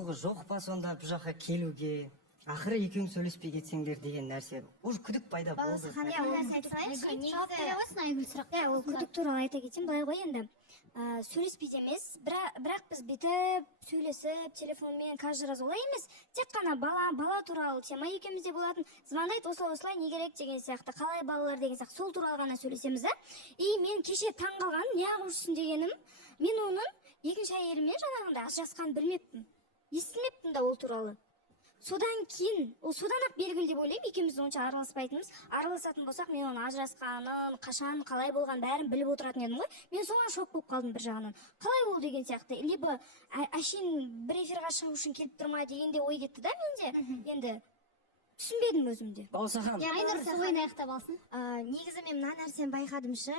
құқығы жоқ па сонда бұл жаққа келуге? Ақыры екеуің сөйлеспей кетсеңдер деген нәрсе. Уже күдік пайда болды. Ол күдік туралы айта кетейін, былай ғой енді. Сөйлеспейді емес, бірақ біз бүйтіп сөйлесіп, телефонмен каждый раз олай емес. Тек қана бала туралы тема екеумізде болатын. Звондайды, осылай не керек деген сияқты, қалай балалар деген сияқты, сол туралы ғана сөйлесеміз. И мен кеше таң қалғаным, не ағылшын дегенім, мен оның екінші әйелімен жаңағында ажырасқанын білмеппін. Естімеппін да ол туралы. Содан кейін, содан ақ белгілі деп ойлаймын, екеуміз онша араласпайтынымыз. Араласатын болсақ, мен оның ажырасқанын, қашан, қалай болған бәрін біліп отыратын едім ғой. Мен соған шок болып қалдым бір жағынан. Қалай ол деген сияқты. Либо әшейін бір эфирға шығу үшін келіп тұрма дегенде ой кетті да менде. Енді түсінбедім өзімде. Балсахан. Айнұр ойын аяқтап алсын. Негізі мен мына нәрсені байқадымшы,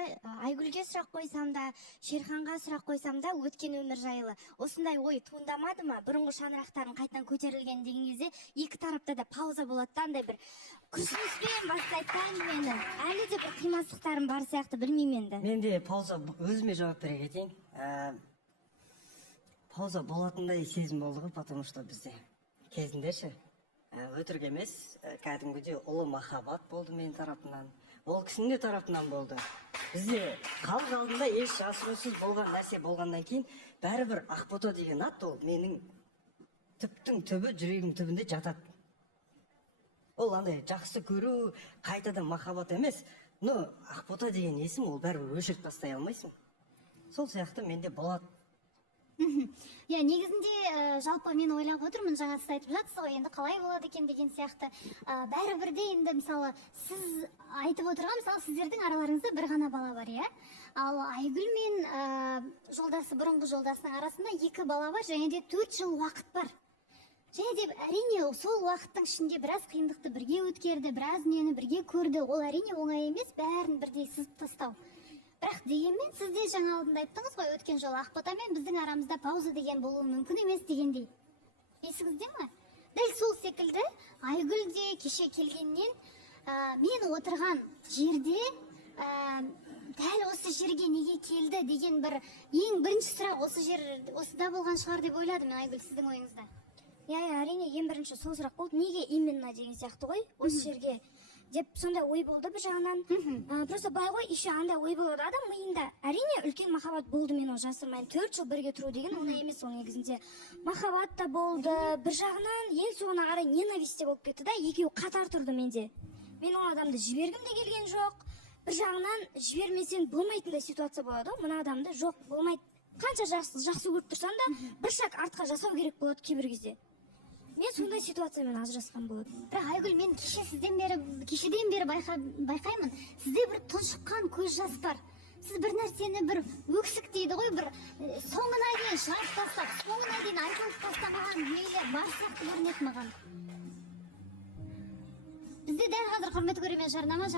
Айгүлге сұрақ қойсам да, Шерханға сұрақ қойсам да, өткен өмір жайлы осындай ой туындамады ма? Бұрынғы шаңырақтардың қайтадан көтерілген деген кезде екі тарапта да пауза болады, андай бір күрсініспен бастайды әңгімені. Әлі де бір қимастықтарым бар сияқты, білмеймін енді. Мен де пауза өзіме жауап бере кетейін. Пауза болатындай сезім болды ғой, потому что бізде кезінде ше. Өтірік емес, кәдімгідей ұлы махаббат болды менің тарапымнан. Ол кісінің де тарапынан болды. Бізде халық алдында еш жасырусыз болған нәрсе болғаннан кейін, бәрібір Ақбота деген ат ол менің түптің түбі, жүрегім түбінде жатады. Ол андай жақсы көру, қайтадан махаббат емес. Но Ақбота деген есім ол бәрібір өшіріп тастай алмайсың. Сол сияқты менде болады. Негізінде жалпы мен ойлап отырмын, жаңа сіз айтып жатсыз ғой, енді қалай болады екен деген сияқты. Бәрібірде енді мысалы сіз айтып отырған, мысалы сіздердің араларыңызда бір ғана бала бар, иә? Ал Айгүл мен жолдасы, бұрынғы жолдасының арасында 2 бала бар, және де 4 жыл уақыт бар. Және де әрине сол уақыттың ішінде біраз қиындықты бірге өткерді, біраз нені бірге көрді. Ол әрине оңай емес, бәрін бірдей сызып тастау. Бірақ дегенмен сіз де жаңа алдында айттыңыз ғой, өткен жолы Ақбота мен біздің арамызда пауза деген болуы мүмкін емес дегендей. Есіңізде ме? Дәл сол секілді Айгүл де кеше келгеннен мен отырған жерде дәл осы жерге неге келді деген бір ең бірінші сұрақ осыда болған шығар деп ойладым мен, Айгүл, сіздің ойыңызда. Әрине ең бірінші сол сұрақ болды, неге именно деген сияқты ғой, осы жерге деп сондай ой болды бір жағынан. Просто былай ғой, еще андай ой болады адам миында. Әрине үлкен махаббат болды, мен оны жасырмаймын. 4 жыл бірге тұру деген оңай емес, ол негізінде. Махаббат та болды, бір жағынан ең соңына қарай ненависть те болып кетті да, екеуі қатар тұрды менде. Мен ол адамды жібергім де келген жоқ. Бір жағынан жібермесең болмайтындай ситуация болады ғой, мына адамды жоқ, болмайды. Қанша жақсы көріп тұрсам да, бір шаг артқа жасау керек болады кейбір кезде. Мен сондай ситуациямен ажырасқан болады. Бірақ Айгүл, мен кешеден бері байқаймын, сізде бір тұншыққан көз жас бар. Сіз бір нәрсені бір өксік дейді ғой, бір соңына дейін шығарып тастап, соңына дейін айтылып тастамаған дүниелер бар сияқты көрінеді маған. Бізде дәл қазір, құрметті көрермен, жарнама